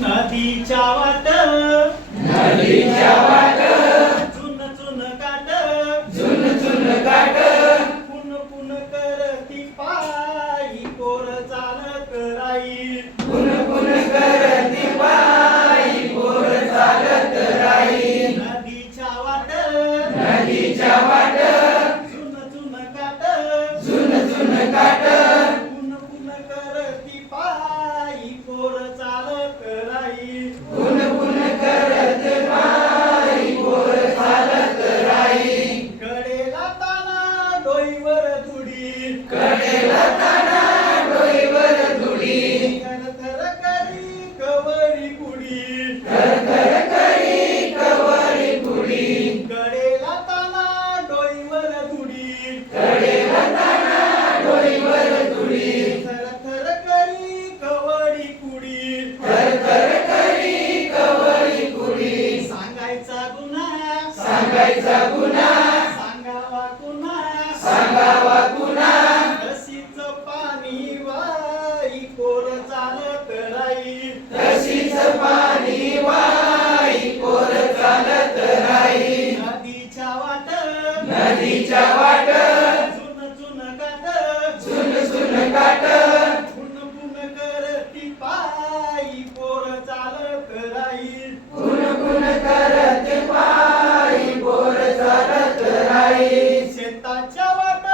नदीच्या वाट चुन चुन काट पुन पुन करती पायी पोर चालत राई नदीच्या वाट चुन चुन काट पुन पुन करती पायी पोर चालत राई कडेला ताना डोईवर धुडी थर करी कवरी कुडी कडेला ताना डोईवर धुडी थर थर करी कवरी कुडी सांगायचा गुन्हा सांगावा गुन्हा तशीच पाणी वाई पोर चालत राई नदीच्या वाट चुन काट पुन पुन करती पायी पोर चालत राई शेताच्या वाट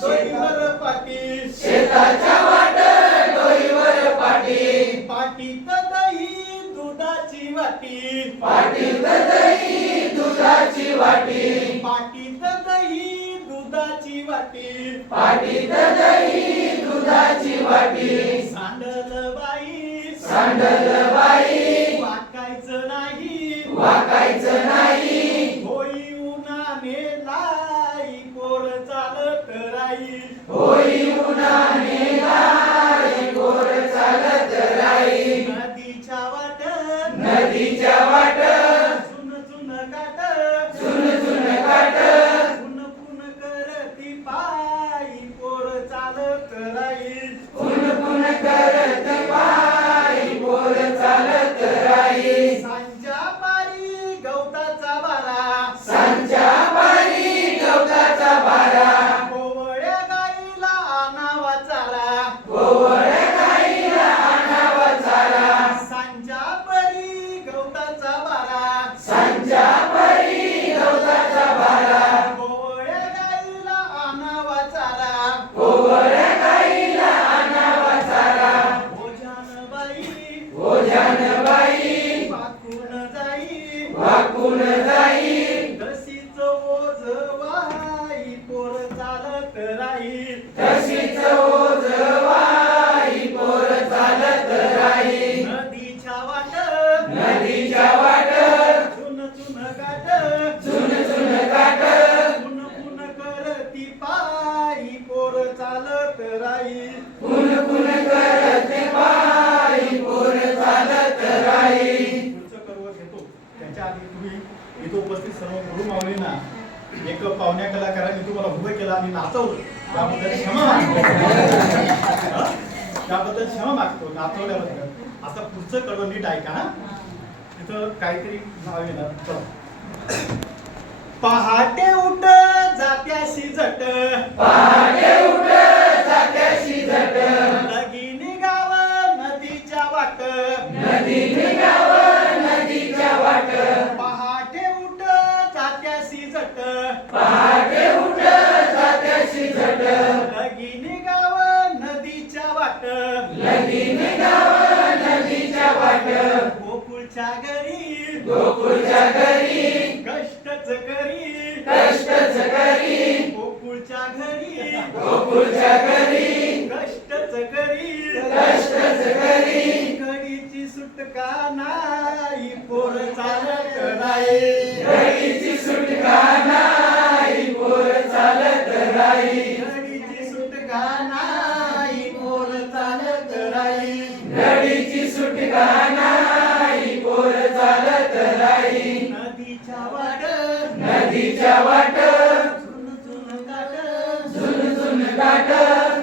डोईवर पाटी शेताच्या वाट डोईवर पाटी पाटीत दही दुधाची वाटी पाटीत दही दुधाची वाटी सांडल बाई वाकायचं नाही होई उन्हाने लाई पोर चालत राई नदीच्या वाट चुन काट पुन पुन करती पायी पोर चालत राई सांच्या पारी गवताचा बारा कोवळ्या गाईला आणावा चारा सांच्या परी गवताचा बारा कोवळ्या गाईला आणावा चारा ओझान बाई वाकून जाई तशीच ओझ वाई पोर चालत राई नदीच्या वाट चुन काट पुन पुन करती पायी पोर चालत राई पुढचं करवत घेतो त्याच्या आधी तुम्ही इथं उपस्थित सर्व गुरु माऊलींना एक पाहुण्या कलाकारांनी तुम्हाला उभं केलं आणि नाचवलं त्याबद्दल क्षमा मागतो नाचवल्याबद्दल. आता पुढचं कडवं नीट ऐका ना. तिथं काहीतरी नाव येणार. पहाटे उठ जात्याशी झट लगी निघाव नदीच्या वाट पहाटे उठ जात्याशी झट लगी निघाव नदीच्या वाट गोकुळच्या घरी कष्टच करी गोकुळच्या घरी कष्टच करी घडीची सुटका नाही पोर चालत राई घडीची सुटका नाही पोर चालत राई नदीच्या वाट नाटक